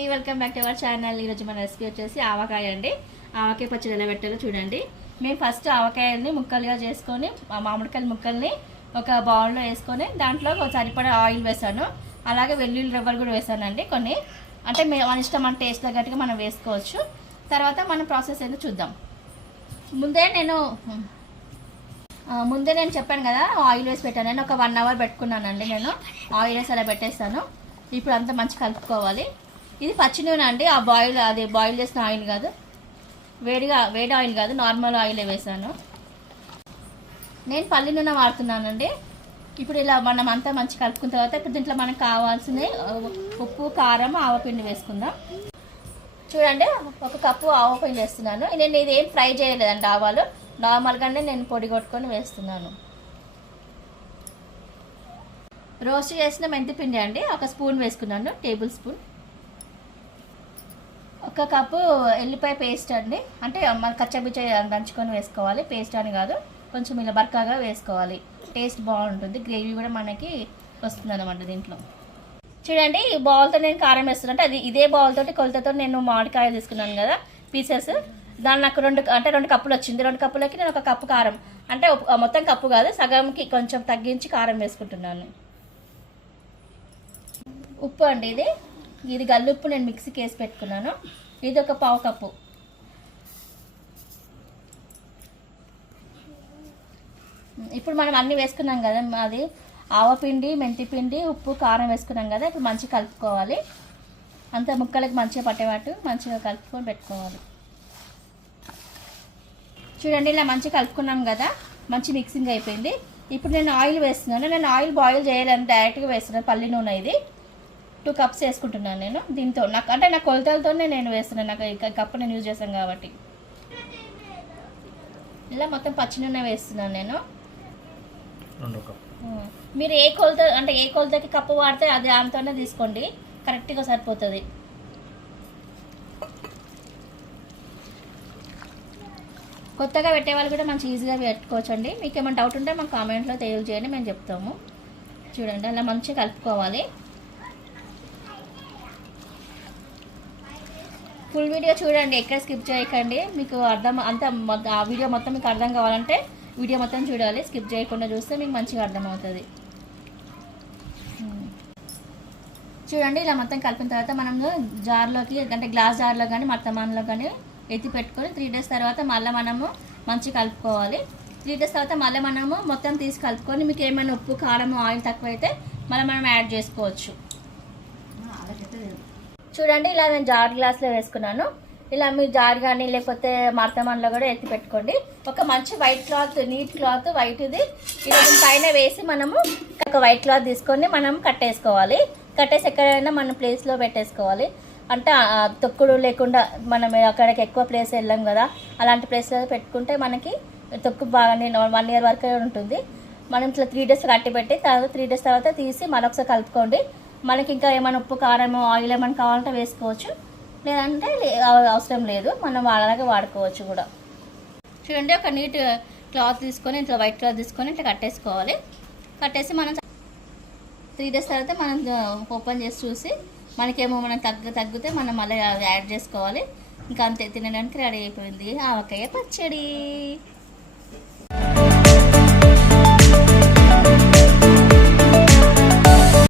అండి, welcome back to our channel. ఈరోజు మన రెసిపీ వచ్చేసి ఆవకాయ అండి. ఆవకాయ పచ్చడి ఎలా పెట్టాలో చూడండి. మేము ఫస్ట్ ఆవకాయని ముక్కలుగా చేసుకొని మామిడికాయల ముక్కల్ని ఒక బౌల్లో వేసుకొని దాంట్లో సరిపడా ఆయిల్ వేసాను. అలాగే వెల్లుల్లి రవ్వలు కూడా వేసానండి కొన్ని. అంటే మన ఇష్టం, మన టేస్ట్ తగ్గట్టుగా మనం వేసుకోవచ్చు. తర్వాత మన ప్రాసెస్ ఏంటో చూద్దాం. ముందే నేను చెప్పాను కదా, ఆయిల్ వేసి పెట్టాను. నేను ఒక 1 అవర్ పెట్టుకున్నానండి. నేను ఆయిల్ వేసి అలా పెట్టేస్తాను. ఇప్పుడు అంతా మంచి కలుపుకోవాలి. ఇది పచ్చి నూనె అండి, బాయిల్ చేసిన ఆయిల్ కాదు, వేడి ఆయిల్ కాదు, నార్మల్ ఆయిలే వేసాను. నేను పల్లి నూనె వాడుతున్నానండి. ఇప్పుడు ఇలా మనం అంతా మంచి కలుపుకున్న తర్వాత ఇప్పుడు దీంట్లో మనకు కావాల్సిన ఉప్పు, కారం, ఆవపిండి వేసుకుందాం. చూడండి, 1 కప్పు ఆవపిండి వేస్తున్నాను. నేను ఇదేం ఫ్రై చేయలేదండి, ఆవాలు నార్మల్గానే నేను పొడి కొట్టుకొని వేస్తున్నాను. రోస్ట్ చేసిన మెంతిపిండి అండి, 1 స్పూన్ వేసుకున్నాను, టేబుల్ స్పూన్. 1 కప్పు ఎల్లిపాయ పేస్ట్ అండి, అంటే మన కచ్చబిచ్చ దంచుకొని వేసుకోవాలి, పేస్ట్ అని కాదు, కొంచెం ఇలా బరకగా వేసుకోవాలి. టేస్ట్ బాగుంటుంది, గ్రేవీ కూడా మనకి వస్తుంది అనమాట దీంట్లో. చూడండి, ఈ బౌల్తో నేను కారం వేస్తున్నాను. అంటే ఇదే బౌల్తోటి కొలతతో నేను మామిడికాయ తీసుకున్నాను కదా పీసెస్, దాన్ని నాకు 2 కప్పులు వచ్చింది. 2 కప్పులకి నేను 1 కప్పు కారం, అంటే మొత్తం కప్పు కాదు, సగంకి కొంచెం తగ్గించి కారం వేసుకుంటున్నాను. ఉప్పు అండి, ఇది గల్లుప్పు నేను మిక్సీకి వేసి పెట్టుకున్నాను. ఇది 1 పావు కప్పు. ఇప్పుడు మనం అన్నీ వేసుకున్నాం కదా, అది ఆవపిండి, మెంతిపిండి, ఉప్పు, కారం వేసుకున్నాం కదా. ఇప్పుడు మంచిగా కలుపుకోవాలి. అంత ముక్కలకి మంచిగా పట్టేవాటు మంచిగా కలుపుకొని పెట్టుకోవాలి. చూడండి, ఇలా మంచిగా కలుపుకున్నాం కదా, మంచి మిక్సింగ్ అయిపోయింది. ఇప్పుడు నేను ఆయిల్ వేస్తున్నాను. నేను ఆయిల్ బాయిల్ చేయాలని డైరెక్ట్గా వేస్తున్నాను. పల్లి నూనె ఇది 2 కప్స్ వేసుకుంటున్నాను నేను. దీంతో నా కొలతలతోనే నేను వేస్తున్నాను, నాకు కప్పు నేను యూజ్ చేస్తాను కాబట్టి. ఇలా మొత్తం పచ్చి నూనె వేస్తున్నాను నేను. మీరు ఏ కొలతకి కప్పు వాడితే అది దాంతోనే తీసుకోండి, కరెక్ట్గా సరిపోతుంది. కొత్తగా పెట్టే వాళ్ళు కూడా మంచి ఈజీగా పెట్టుకోవచ్చు అండి. మీకు ఏమైనా డౌట్ ఉంటే మాకు కామెంట్లో తెలియజేయండి, మేము చెప్తాము. చూడండి, అలా మంచిగా కలుపుకోవాలి. ఫుల్ వీడియో చూడండి, ఎక్కడ స్కిప్ చేయకండి. మీకు ఆ వీడియో మొత్తం మీకు అర్థం కావాలంటే వీడియో మొత్తం చూడాలి. స్కిప్ చేయకుండా చూస్తే మీకు మంచిగా అర్థమవుతుంది. చూడండి, ఇలా మొత్తం కలిపిన తర్వాత మనము జార్లోకి, అంటే గ్లాస్ జార్లో కానీ మత్తమాన్లో కానీ ఎత్తి పెట్టుకొని 3 days తర్వాత మళ్ళీ మనము మంచిగా కలుపుకోవాలి. 3 days తర్వాత మళ్ళీ మనము మొత్తం తీసి కలుపుకొని మీకు ఏమైనా ఉప్పు, కారం, ఆయిల్ తక్కువైతే మళ్ళీ మనం యాడ్ చేసుకోవచ్చు. చూడండి, ఇలా నేను జార్ గ్లాస్లో వేసుకున్నాను. ఇలా మీరు జార్ కానీ లేకపోతే మర్తమాన్లో కూడా ఎత్తి పెట్టుకోండి. ఒక మంచి వైట్ క్లాత్, నీట్ క్లాత్, వైట్ది ఇలా పైన వేసి మనము ఒక వైట్ క్లాత్ తీసుకొని మనం కట్టేసుకోవాలి. కట్టేసి ఎక్కడైనా మన ప్లేస్లో పెట్టేసుకోవాలి. అంటే తొక్కుడు లేకుండా, మనం అక్కడికి ఎక్కువ ప్లేస్ వెళ్ళాం కదా, అలాంటి ప్లేస్లో పెట్టుకుంటే మనకి తొక్కు బాగానే 1 year వరకు ఉంటుంది. మనం ఇట్లా 3 days కట్టి పెట్టి తర్వాత 3 days తర్వాత తీసి మరొకసారి కలుపుకోండి. మనకి ఇంకా ఏమైనా ఉప్పు, కారం, ఆయిల్ ఏమైనా కావాలంటే వేసుకోవచ్చు, లేదంటే అవసరం లేదు, మనం అలాగే వాడుకోవచ్చు కూడా. చూడండి, ఒక నీట్ క్లాత్ తీసుకొని, ఇట్లా వైట్ క్లాత్ తీసుకొని ఇట్లా కట్టేసుకోవాలి. కట్టేసి మనం 3 days తర్వాత మనం ఓపెన్ చేసి చూసి మనకేమో మనం తగ్గితే మనం మళ్ళీ యాడ్ చేసుకోవాలి. ఇంకా అంతే, తినడానికి రెడీ అయిపోయింది ఆవకాయ పచ్చడి.